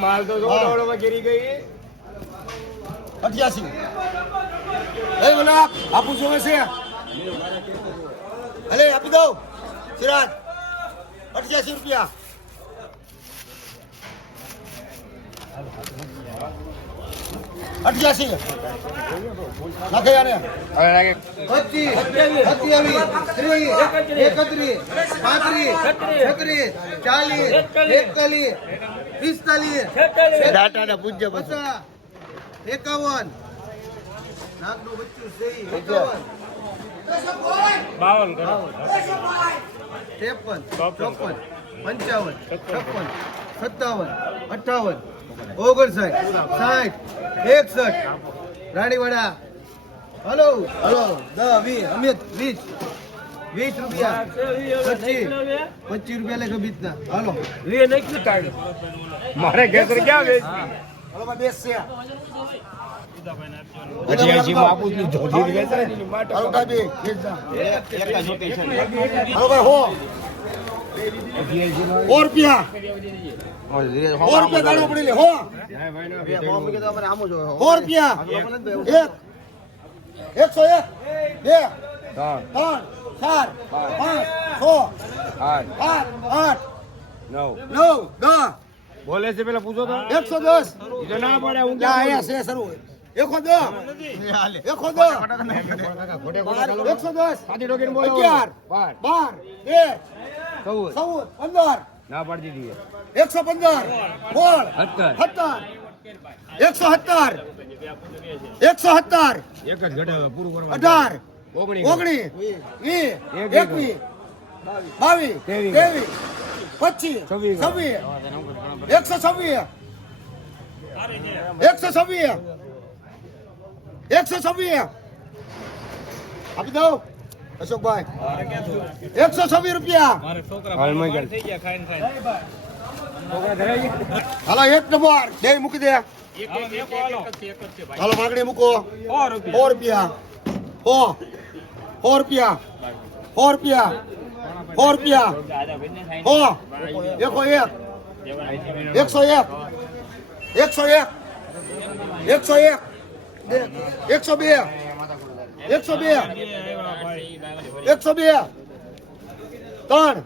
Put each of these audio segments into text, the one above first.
માલ તો દોડવા ગીરી ગઈ 88 એ બોલા આપું જોવે છે અલે આપી દો સિરાજ 88 રૂપિયા 88 નાખે યાર 25 27 31 32 33 35 40 ડાટાના પૂજ્ય 51 નાગનું બચ્ચું છે 51 52 કરો 53 54 55 56 57 58 59 60 61 રાણીવાડા હલો હલો 10 20 અમિત 20 રૂપિયા 25 રૂપિયા લે ગબીતના હાલો મારે ગેસર ક્યાં વેચ હાલો માં બેસ છે 88 માં આપું છું જોધી ગેસર હાલો ટાબી બેસ જા હાલો ભાઈ હો 4 રૂપિયા 4 રૂપિયા દાડો પડી લે હો 4 રૂપિયા 1 101 2 3 4 5 6 8 9 10 બોલે છે પેલા પૂછો તો 110 જો ના પડે હું ક્યાં આયા છે શરૂ 110 110 સાદી ડોકીને બોલો 11 12 13 14 ના પાડી દીધી 115 117 117 એક જ ઘટાડો પૂરું કરવા 18 19 19 20 21 22 23 25 26 126 126 આપી દો અશોકભાઈ 126 રૂપિયા હાલો 1 નંબર દે મૂકી દે હાલો માગણી મૂકો 100 રૂપિયા 100 રૂપિયા 100 રૂપિયા 100 રૂપિયા 101 101 101 102 102 102 3 4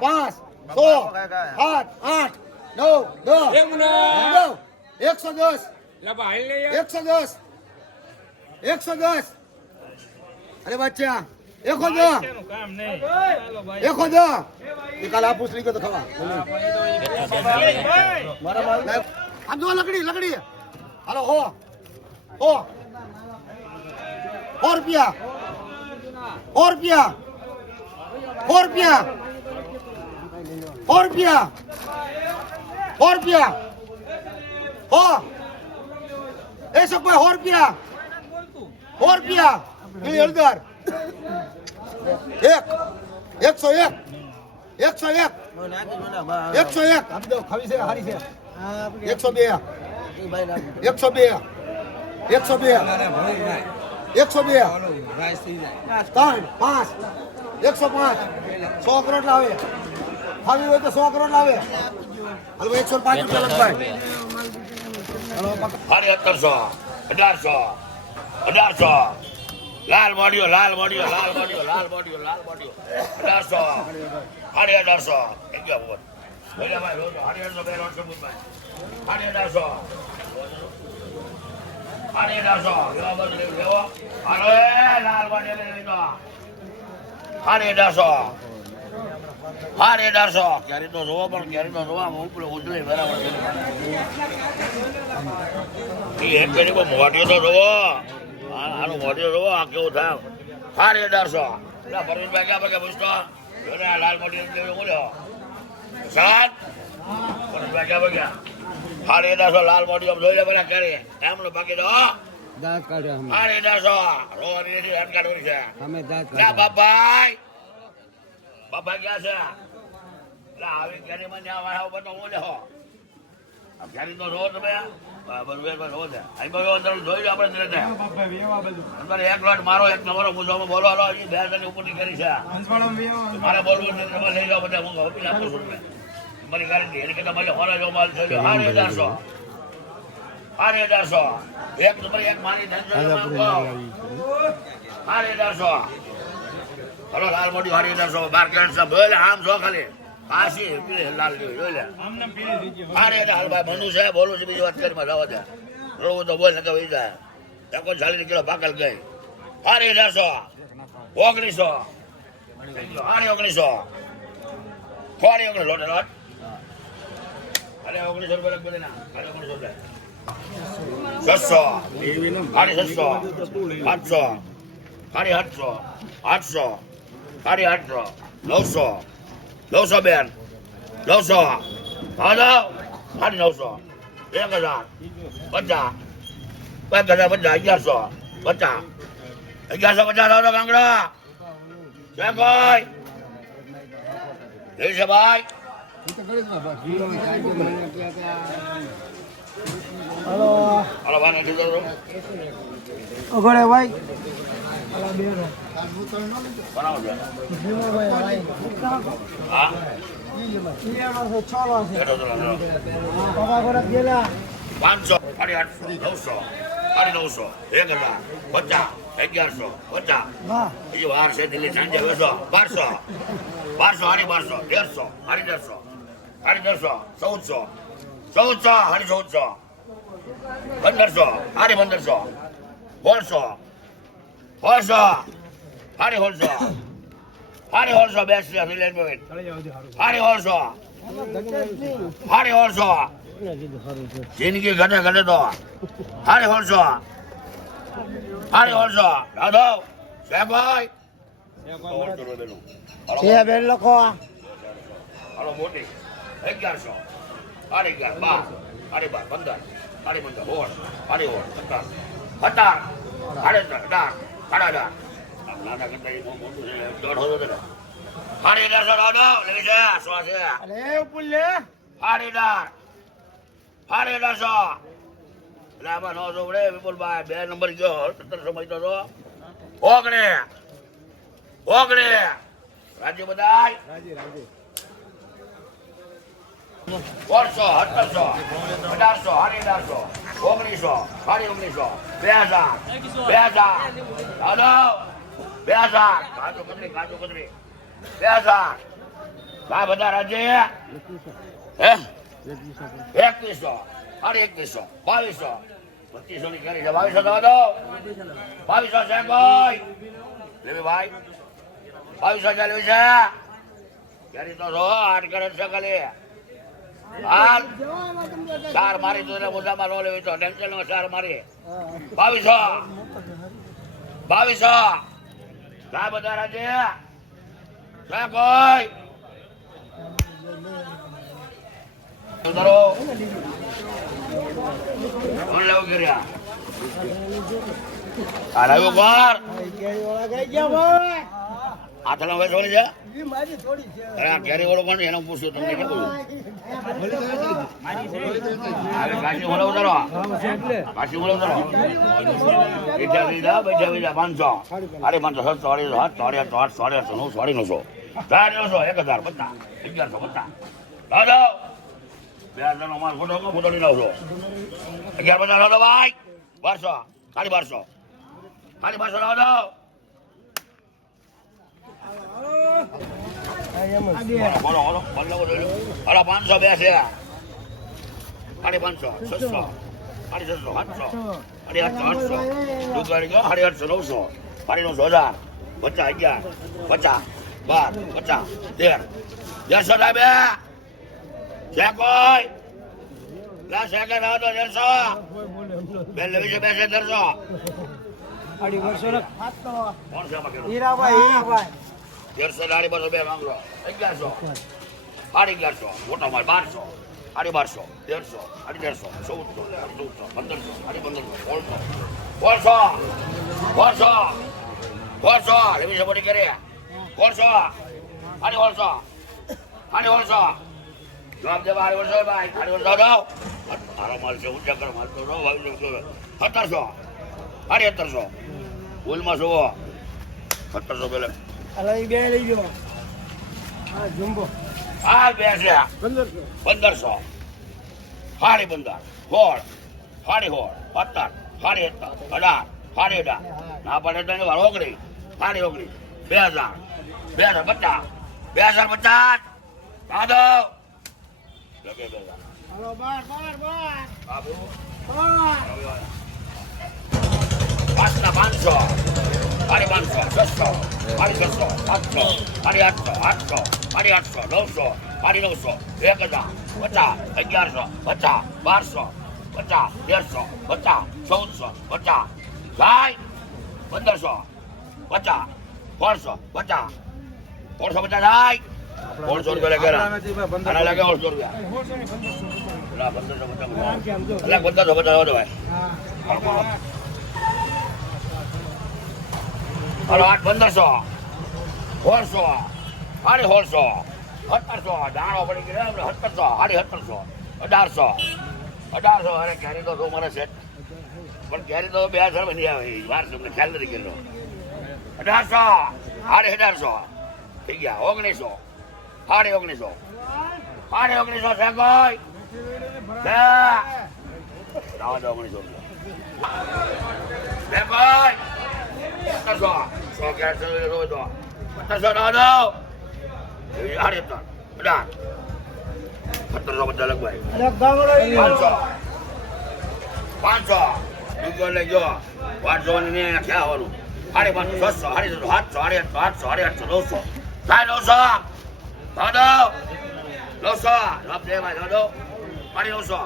5 6 8 8 9 10 110 અરે બચ્ચા 110 કાલ આપુસ લીધો તો ખવા આમ જો લકડી હાલો હો 100 રૂપિયા 100 રૂપિયા 100 રૂપિયા 100 રૂપિયા 100 રૂપિયા હો એ સભાઈ 100 રૂપિયા 100 રૂપિયા એ હળદર 101 101 આપી દો ખાવી છે હારી છે 102 102 102 3 5 105 100 કરોડ લાવે ખાવી હોય તો 100 કરોડ લાવે હાલો 105 રૂપિયા લખભાઈ હારી 1700 1800 લાલ મોડિયો 1800 હારી 1800 એક ગયા બોલ ભાઈ હારી 1800 બે રોડ સમુદાય હારી 1800 હારી 1800 લેવો હાલો લાલ મોડિયો લઈ લો હારી 1800 હારી 1800 ક્યારે તો જોવો પણ ક્યારે તો જોવા ઉપર ઉજળી બરાબર એક પેલી મોડિયો તો જોવો આનું મોડિયો જોવો આ કેવું થાય હારી 1800 પરવીનભાઈ ક્યાં પગે પૂછતો લાલ મોડિયો બોલ્યો સાત પરવીનભાઈ ક્યાં પગ્યા હારી 1800 લાલ મોડિયો જોઈ લે પેલા ક્યારે એમનો બાકી તો દાંત કાઢ્યો અમે હારી 1800 રોવાની હાથ કાઢવાની છે અમે દાંત ક્યાં કાઢ્યો બાપાઈ ક્યાં છે આવી ક્યારે મને આ વાળા ઉપર તો બોલે હો ક્યારે તો રો તમે એક લોટ મારો એક તમારો પૂછો બોલો બે ઉપર ની કરી છે મારે બોલવું લઈ જાઓ બધા હું આપું છું મારી ગારંટી એટલે કે તમારે હોરા જો માલ થયો 1800 1800 એક નંબર એક મારી ધંધો 1800 હલો લાલ મોટી 1800 માર્કેટ સે બોલે આમ જો ખાલી આસી પીલે લાલ જોઈ લે આમને પીલે દીજે અરે હાલ ભાઈ બંધુ સાહેબ બોલું છે બીજી વાત કરી માં જવા દે રોવું તો બોલ નકે વઈ જાય એકો 40 કિલો પાકલ ગઈ 1800 1900 1900 ખોડી 1900 લોટ લોટ અરે 1900 રૂપિયા બોલે ના 1900 રૂપિયા 600 700 800 800 800 800 900 900 બેન 900 હાલો 900 1000 50 1150 50 1150 કાંગડા છે કોઈ છે ભાઈ હલો હાલો ભાઈ નથી જતો અગડે ભાઈ બનાવો છે હા એનો તો ના 500 800 900 1000 50 1100 50 બીજી વાર છે દિલ્હી સાંજે વેચો 1200 1200 150 150 150 1400 1400 1500 1500 1600 1600 બેસ્ટ રિલેટ મોમેન્ટ 1600 જિંદગી ઘટે ઘટે તો 1600 દાદો સાહેબભાઈ છે બેન લખો હાલો મોટી 1100 11 12 15 15 16 17 18 નાના કરતા એ બહુ મોટું છે દોઢ હતો ને 1800 દાદો લઈ જા શું છે અરે ઉપર લે 1800 લાંબા નો જોડે વિપુલભાઈ 2 નંબર ગયો 1700 મહિનો તો ઓગણે રાજ્ય બધાય 1800 1800 1900 1900 2000 હાલો 2000 કાજુ કતરી 2000 આ બધા રાજ્ય હે 2100 અરે 2100 2200 2500 ની કરી છે 2200 દવા દો 2200 છે ભાઈ લેવી ભાઈ 2200 ચાલ્યું છે કરી તો રો 8 કરે છે ખાલી હાલ 4 મારી તો એને મુદ્દામાં નો લેવી તો ટેન્શન નો 4 મારી 2200 આ બધા રાજ્ય છે કોઈ ઉતારો કોણ લેવું કર્યા આ રહ્યો વાર આથલો વેચવાની છે અરે આ કેરી વાળો કોણ એને પૂછ્યું તમને કે બોલું કાશી વાળો ઉતારો કાશી વાળો ઉતારો બેઠા બીજા 500 અરે 500 700 800 900 1000 50 1150 દાદા 2000 નો માલ ફોટો લઈ લાવજો 1150 દાદા ભાઈ 1200 1200 દાદા બોલો 500 બે છે 550 600 700 800 દુકાની ગયો 800 900 1000 50 11 50 12 50 13 સાહેબ છે કોઈ લા સેકન્ડ આવો તો 150 બેન લેવી છે 1300 અડી વર્ષો ને કોણ છે માં કેડો હીરાભાઈ 1300 દાડી બસો બે માંગરો 1100 1100 મોટા માલ 1200 1200 1300 1400 1500 લેવી છે બોડી કરે 1800 જવાબ દે 1800 ભાઈ 1800 દો મારો માલ છે ઊંચા કર માલ તો 1700 1700 ફૂલમાં જોવો 1700 પેલા અલે બે લઈ ગયો હા જમ્બો હાલ બે છે 1500 સાડી 15 16 સાડી 16 17 સાડી 17 18 સાડી 18 ના પડે તો 19 સાડી 19 2000 2050 2050 દાદો લગે 2000 બાબુ પાછલા 500 સાડી 500 600 સાડી 600 700 સાડી 800 800 સાડી 800 900 સાડી 900 1000 50 1100 50 1200 50 1300 50 1400 50 ભાઈ 1500 50 400 50 450 થાય 400 રૂપિયા લગેલા આના લાગે 400 રૂપિયા ના 1550 અલગ 1550 દો ભાઈ હાલો 8 1500 400 સાડી 1600 1700 દાણો પડી ગયો 1700 સાડી 1700 1800 અરે ક્યારે તો મારે સેટ પણ ક્યારે તો 2000 બની આવે વાર તમને ખ્યાલ નથી ગયેલો 1800 સાડી 1800 થઈ ગયા 1900 સાડી 1900 સાડી 1900 છે કોઈ રાવા દો 1900 બે ભાઈ 1700 100 1100 તો 1700 રાવા દો સાડી 18 1750 લગ ભાઈ 500 દુકાન લઈ જો 500 ની ને ક્યાં આવવાનું સાડી 500 600 સાડી 700 800 800 800 900 900 રબ દે ભાઈ દો સાડી 900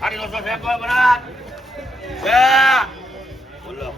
સાડી 900 છે કોઈ બરાબર છે બોલો